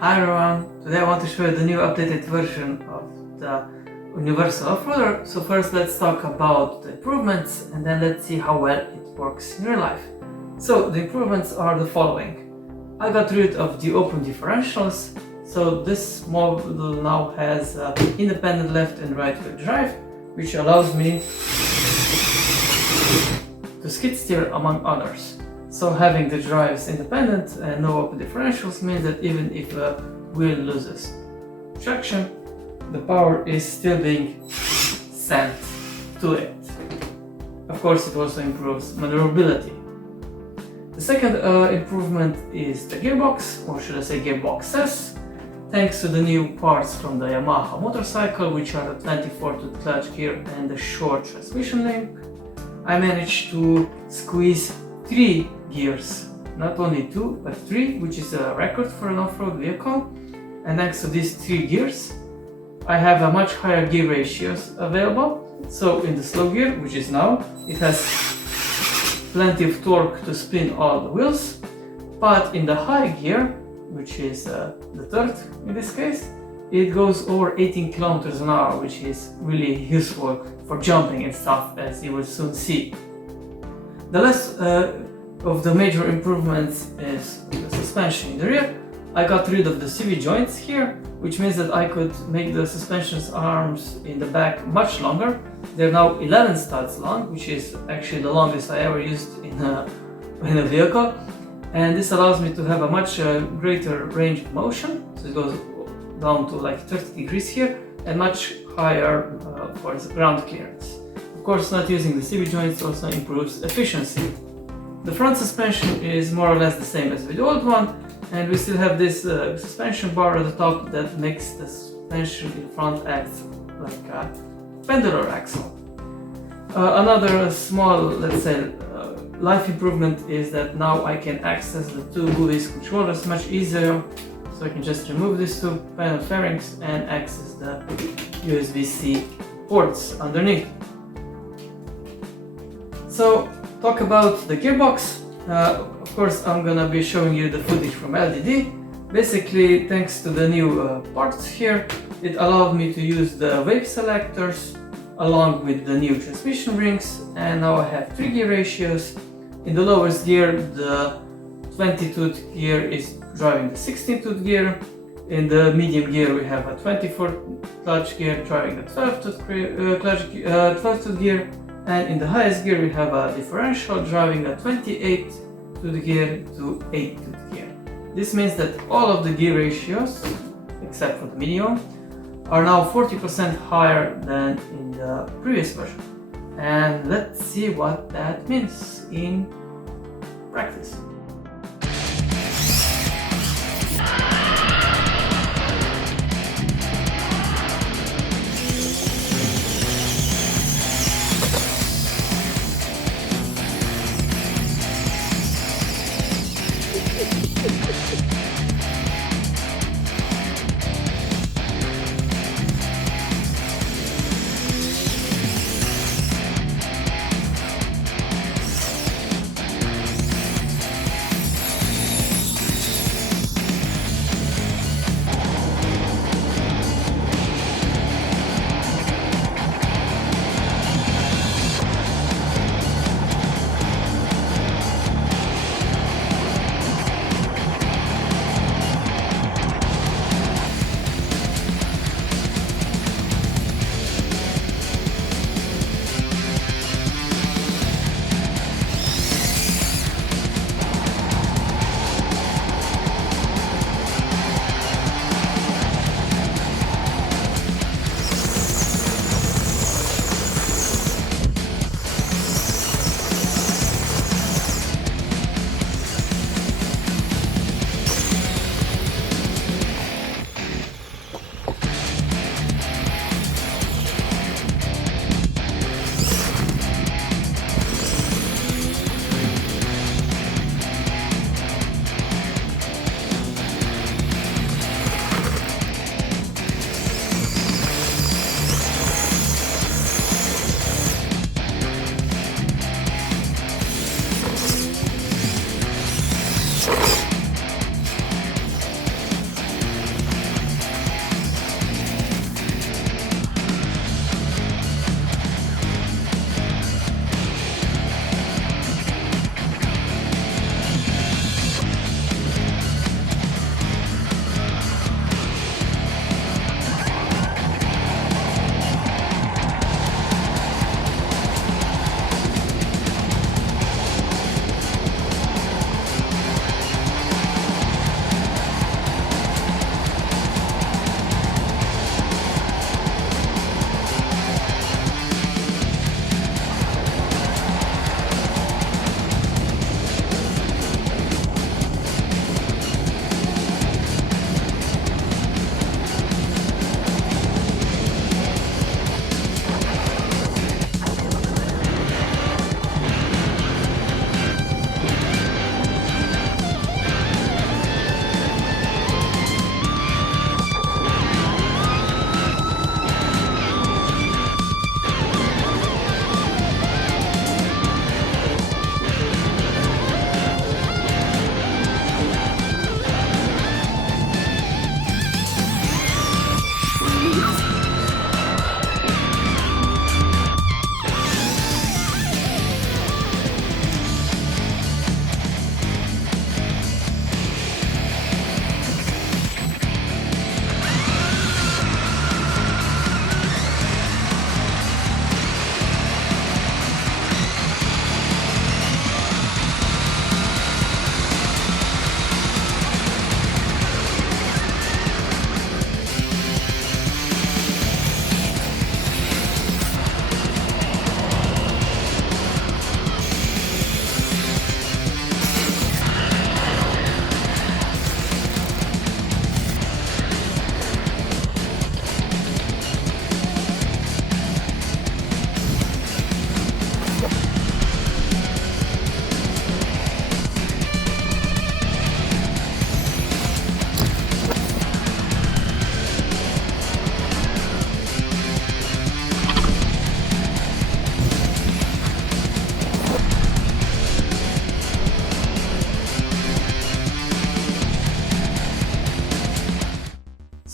Hi everyone, today I want to show you the new updated version of the Universal Off-Roader. So first let's talk about the improvements and then let's see how well it works in real life. So the improvements are the following. I got rid of the open differentials, so this model now has independent left and right wheel drive, which allows me to skid steer among others. So having the drives independent and no open differentials means that even if a wheel loses traction, the power is still being sent to it. Of course, it also improves maneuverability. The second improvement is the gearbox, or should I say gearboxes. Thanks to the new parts from the Yamaha motorcycle, which are the 24-tooth clutch gear and the short transmission link, I managed to squeeze 3 gears, not only 2 but 3, which is a record for an off-road vehicle. And thanks to these 3 gears, I have a much higher gear ratios available. So in the slow gear, which is now, it has plenty of torque to spin all the wheels, but in the high gear, which is the third in this case, it goes over 18 kilometers an hour, which is really useful for jumping and stuff, as you will soon see. The last of the major improvements is the suspension in the rear. I got rid of the CV joints here, which means that I could make the suspension arms in the back much longer. They're now 11 studs long, which is actually the longest I ever used in a vehicle. And this allows me to have a much greater range of motion. So it goes down to like 30 degrees here and much higher for ground clearance. Of course, not using the CV joints also improves efficiency. The front suspension is more or less the same as with the old one, and we still have this suspension bar at the top that makes the suspension in front act like a pendular axle. Another small, let's say, life improvement is that now I can access the 2 movies controllers much easier. So I can just remove these 2 panel fairings and access the USB-C ports underneath. So talk about the gearbox. Of course, I'm gonna be showing you the footage from LDD. Basically, thanks to the new parts here, it allowed me to use the wave selectors along with the new transmission rings, and now I have 3 gear ratios. In the lowest gear, the 20-tooth gear is driving the 16-tooth gear. In the medium gear, we have a 24-tooth clutch gear driving the 12-tooth gear. And in the highest gear, we have a differential driving a 28-tooth gear to 8-tooth gear. This means that all of the gear ratios, except for the medium, are now 40% higher than in the previous version. And let's see what that means in practice.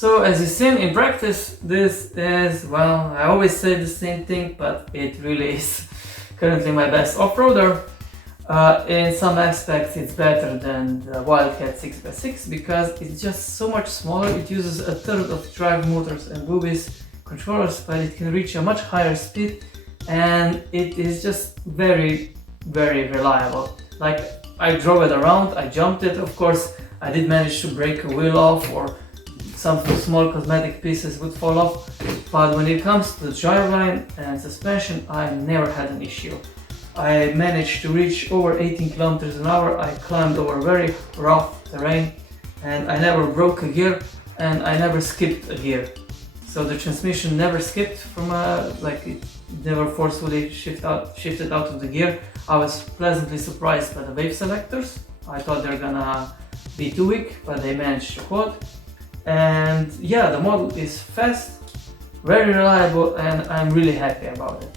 So as you've seen in practice, this is, well, I always say the same thing, but it really is currently my best off-roader. In some aspects it's better than the Wildcat 6x6 because it's just so much smaller. It uses a third of drive motors and boobies controllers, but it can reach a much higher speed, and it is just very reliable. Like, I drove it around, I jumped it, of course I did manage to break a wheel off or some small cosmetic pieces would fall off, but when it comes to the driveline and suspension, I never had an issue. I managed to reach over 18 kilometers an hour. I climbed over very rough terrain, and I never broke a gear, and I never skipped a gear. So the transmission never skipped from like it never forcefully shifted out of the gear. I was pleasantly surprised by the wave selectors. I thought they're gonna be too weak, but they managed to hold. And yeah, the model is fast, very reliable, and I'm really happy about it.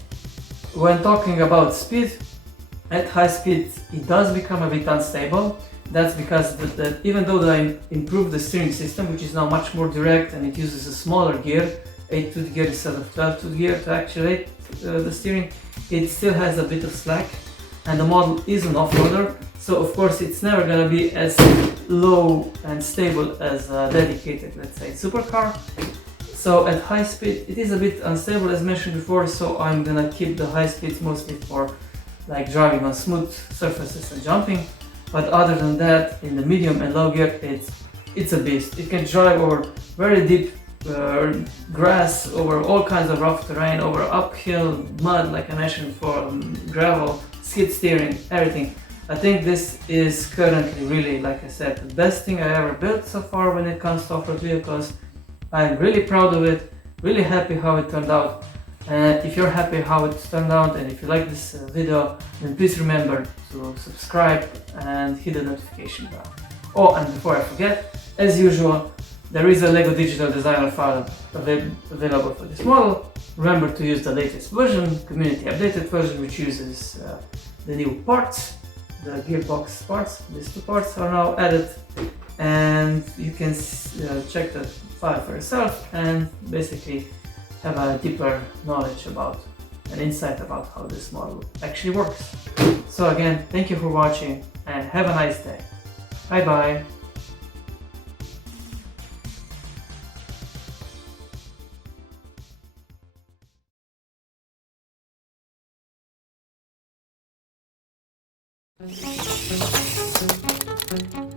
When talking about speed, at high speed it does become a bit unstable. That's because even though they improved the steering system, which is now much more direct and it uses a smaller gear, 8-tooth gear instead of 12-tooth gear to actuate the steering, it still has a bit of slack, and the model is an off-roader, so of course it's never gonna be as low and stable as a dedicated, let's say, supercar. So at high speed it is a bit unstable as mentioned before, so I'm gonna keep the high speeds mostly for like driving on smooth surfaces and jumping. But other than that, in the medium and low gear it's a beast. It can drive over very deep grass, over all kinds of rough terrain, over uphill mud like I mentioned before, gravel, skid steering, everything. I think this is currently really, like I said, the best thing I ever built so far when it comes to off-road vehicles. I'm really proud of it, really happy how it turned out. And if you're happy how it turned out, and if you like this video, then please remember to subscribe and hit the notification bell. Oh, and before I forget, as usual, there is a LEGO Digital Designer file available for this model. Remember to use the latest version, community updated version, which uses the new parts, the Gearbox parts. These two parts are now added, and you can check the file for yourself and basically have a deeper knowledge about and insight about how this model actually works. So again, thank you for watching and have a nice day. Bye bye. Thank you.